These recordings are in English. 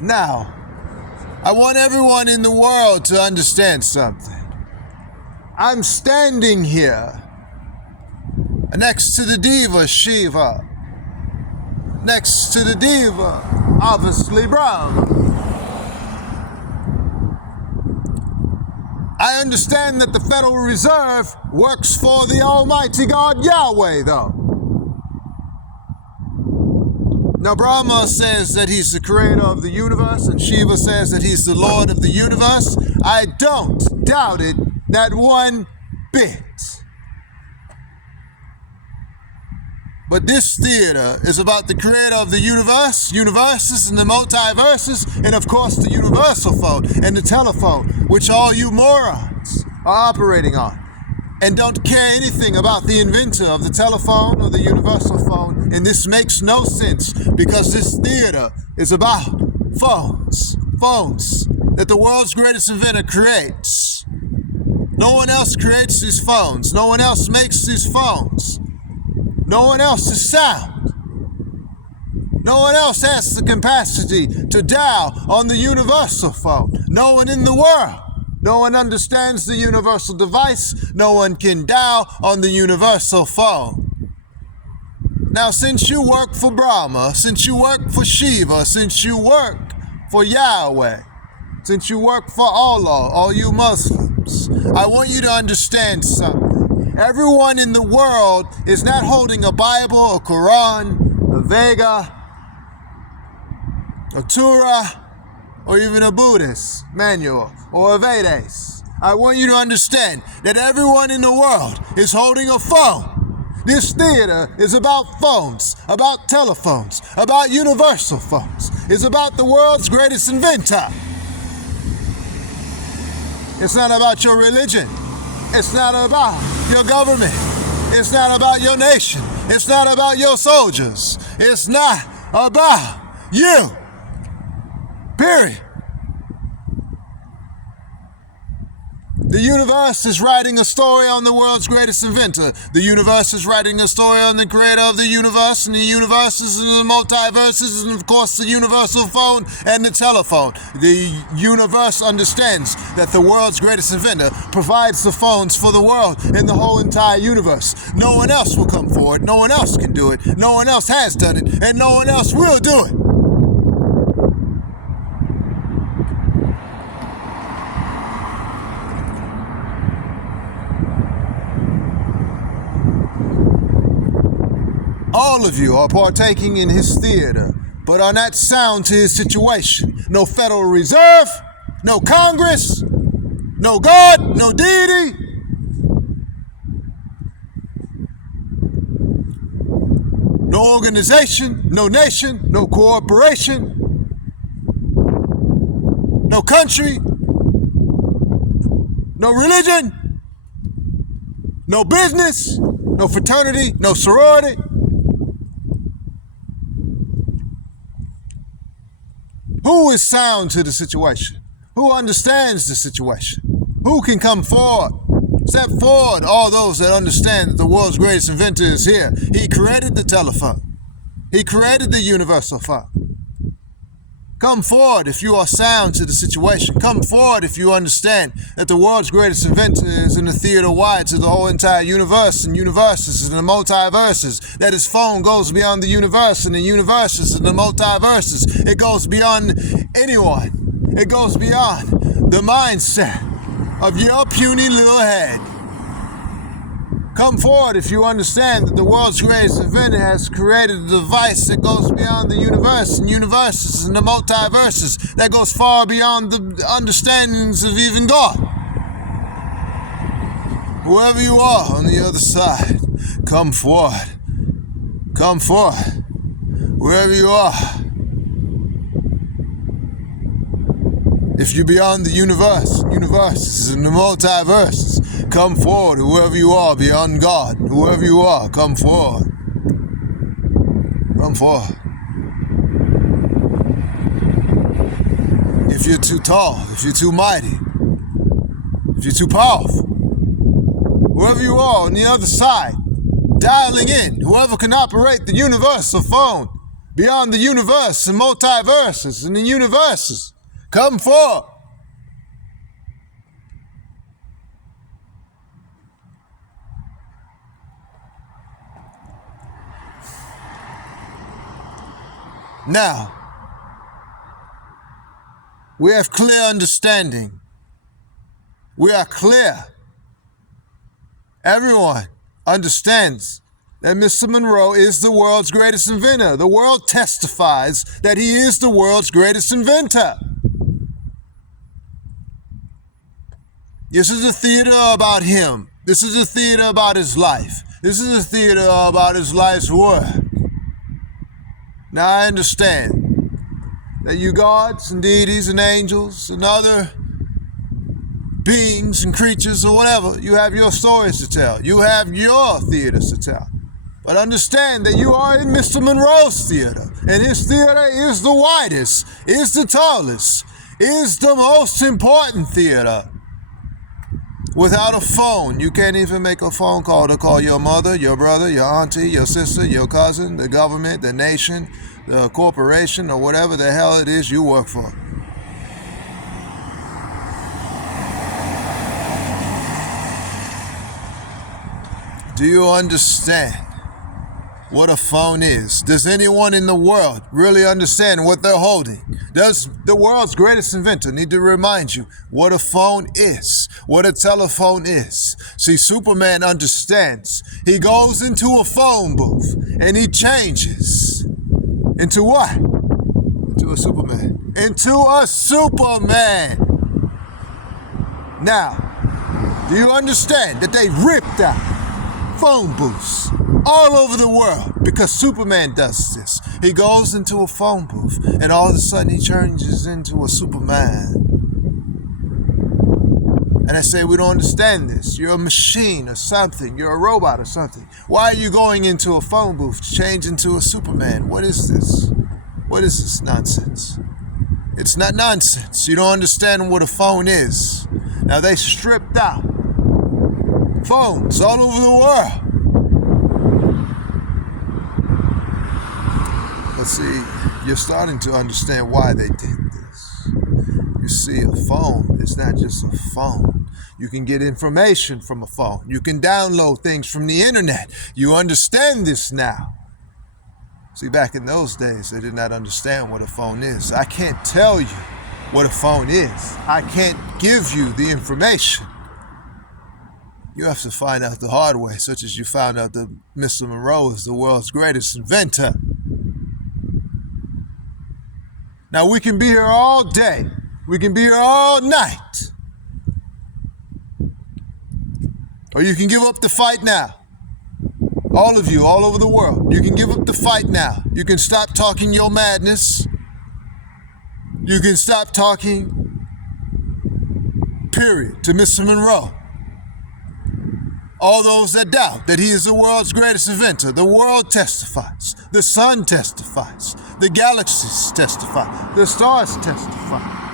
Now, I want everyone in the world to understand something. I'm standing here next to the diva Shiva, next to the diva, obviously Brahma. I understand that the Federal Reserve works for the Almighty God Yahweh, though. Now, Brahma says that he's the creator of the universe, and Shiva says that he's the Lord of the universe. I don't doubt it, not one bit. But this theater is about the creator of the universe, universes, and the multiverses, and of course the universal phone and the telephone, which all you morons are operating on, and don't care anything about the inventor of the telephone or the universal phone. And this makes no sense, because this theater is about phones that the world's greatest inventor creates. No one else creates these phones. No one else makes these phones. No one else is sound. No one else has the capacity to dial on the universal phone. No one in the world. No one understands the universal device. No one can dial on the universal phone. Now, since you work for Brahma, since you work for Shiva, since you work for Yahweh, since you work for Allah, all you Muslims, I want you to understand something. Everyone in the world is not holding a Bible, a Quran, a Veda, a Torah, or even a Buddhist manual, or a Vedas. I want you to understand that everyone in the world is holding a phone. This theater is about phones, about telephones, about universal phones. It's about the world's greatest inventor. It's not about your religion. It's not about your government. It's not about your nation. It's not about your soldiers. It's not about you. Period. The universe is writing a story on the world's greatest inventor. The universe is writing a story on the creator of the universe, and the universes and the multiverses, and of course the universal phone and the telephone. The universe understands that the world's greatest inventor provides the phones for the world and the whole entire universe. No one else will come forward. No one else can do it. No one else has done it, and no one else will do it. All of you are partaking in his theater, but are not sound to his situation. No Federal Reserve, no Congress, no God, no deity. No organization, no nation, no corporation, no country, no religion, no business, no fraternity, no sorority. Who is sound to the situation? Who understands the situation? Who can come forward? Step forward, all those that understand that the world's greatest inventor is here. He created the telephone. He created the universal phone. Come forward if you are sound to the situation. Come forward if you understand that the world's greatest inventor is in the theater wide to the whole entire universe and universes and the multiverses. That his phone goes beyond the universe and the universes and the multiverses. It goes beyond anyone. It goes beyond the mindset of your puny little head. Come forward if you understand that the world's greatest inventor has created a device that goes beyond the universe and universes and the multiverses, that goes far beyond the understandings of even God. Whoever you are on the other side, come forward. Come forward. Wherever you are. If you're beyond the universe, universes, and the multiverses, come forward, whoever you are, beyond God, whoever you are, come forward. Come forward. If you're too tall, if you're too mighty, if you're too powerful, whoever you are on the other side, dialing in, whoever can operate the universal phone, beyond the universe and multiverses and the universes. Come forth. Now, we have clear understanding. We are clear. Everyone understands that Mr. Monroe is the world's greatest inventor. The world testifies that he is the world's greatest inventor. This is a theater about him. This is a theater about his life. This is a theater about his life's work. Now I understand that you gods and deities and angels and other beings and creatures or whatever, you have your stories to tell. You have your theaters to tell. But understand that you are in Mr. Monroe's theater. And his theater is the widest, is the tallest, is the most important theater. Without a phone, you can't even make a phone call to call your mother, your brother, your auntie, your sister, your cousin, the government, the nation, the corporation, or whatever the hell it is you work for. Do you understand what a phone is? Does anyone in the world really understand what they're holding? Does the world's greatest inventor need to remind you what a phone is, what a telephone is? See, Superman understands. He goes into a phone booth and he changes into what? Into a Superman. Into a Superman. Now, do you understand that they ripped out phone booths all over the world because Superman does this? He goes into a phone booth and all of a sudden he changes into a Superman. And I say, we don't understand this. You're a machine or something. You're a robot or something. Why are you going into a phone booth to change into a Superman? What is this? What is this nonsense? It's not nonsense. You don't understand what a phone is. Now they stripped out phones all over the world. But see, you're starting to understand why they did this. You see, a phone is not just a phone. You can get information from a phone. You can download things from the internet. You understand this now. See, back in those days, they did not understand what a phone is. I can't tell you what a phone is. I can't give you the information. You have to find out the hard way, such as you found out that Mr. Monroe is the world's greatest inventor. Now, we can be here all day. We can be here all night. Or you can give up the fight now. All of you, all over the world, you can give up the fight now. You can stop talking your madness. You can stop talking, period, to Mr. Monroe. All those that doubt that he is the world's greatest inventor, the world testifies. The sun testifies. The galaxies testify. The stars testify.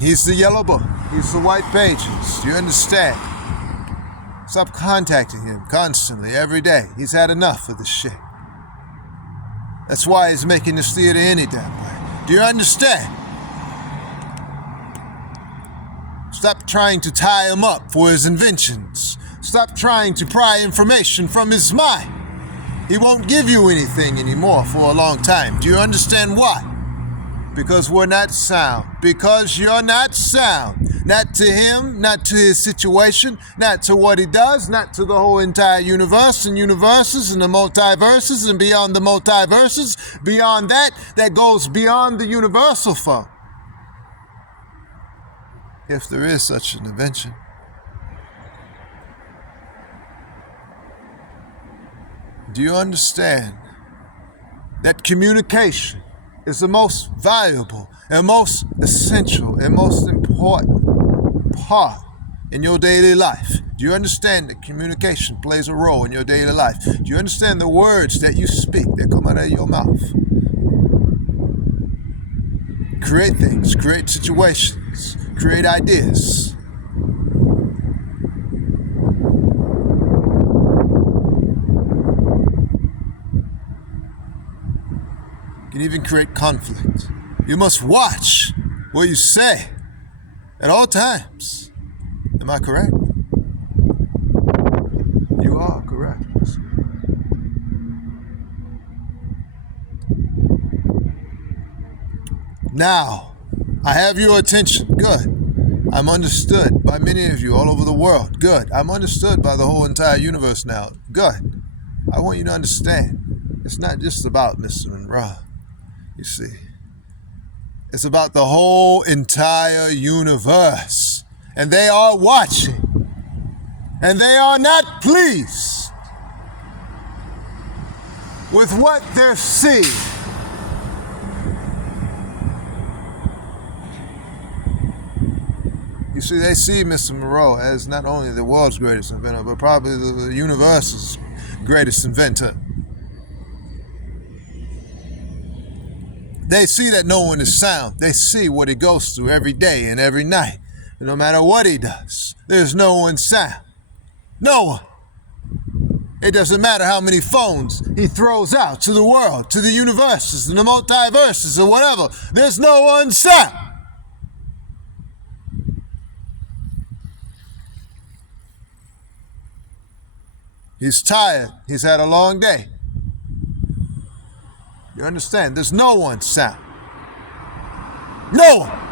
He's the yellow book. He's the white pages. You understand? Stop contacting him constantly, every day. He's had enough of this shit. That's why he's making this theater any damn way. Do you understand? Stop trying to tie him up for his inventions. Stop trying to pry information from his mind. He won't give you anything anymore for a long time. Do you understand why? Because we're not sound. Because you're not sound. Not to him, not to his situation, not to what he does, not to the whole entire universe and universes and the multiverses and beyond the multiverses. Beyond that, that goes beyond the universal phone. If there is such an invention. Do you understand that communication is the most valuable and most essential and most important part in your daily life? Do you understand that communication plays a role in your daily life? Do you understand the words that you speak that come out of your mouth? Create things, create situations, create ideas. can even create conflict. You must watch what you say at all times. Am I correct? You are correct. Now, I have your attention. Good. I'm understood by many of you all over the world. Good. I'm understood by the whole entire universe now. Good. I want you to understand. It's not just about Mr. Monroe, you see. It's about the whole entire universe. And they are watching. And they are not pleased with what they're seeing. You see, they see Mr. Monroe as not only the world's greatest inventor, but probably the universe's greatest inventor. They see that no one is sound. They see what he goes through every day and every night. And no matter what he does, there's no one sound. No one. It doesn't matter how many phones he throws out to the world, to the universes, and the multiverses, or whatever. There's no one sound. He's tired. He's had a long day. You understand? There's no one sound. No one.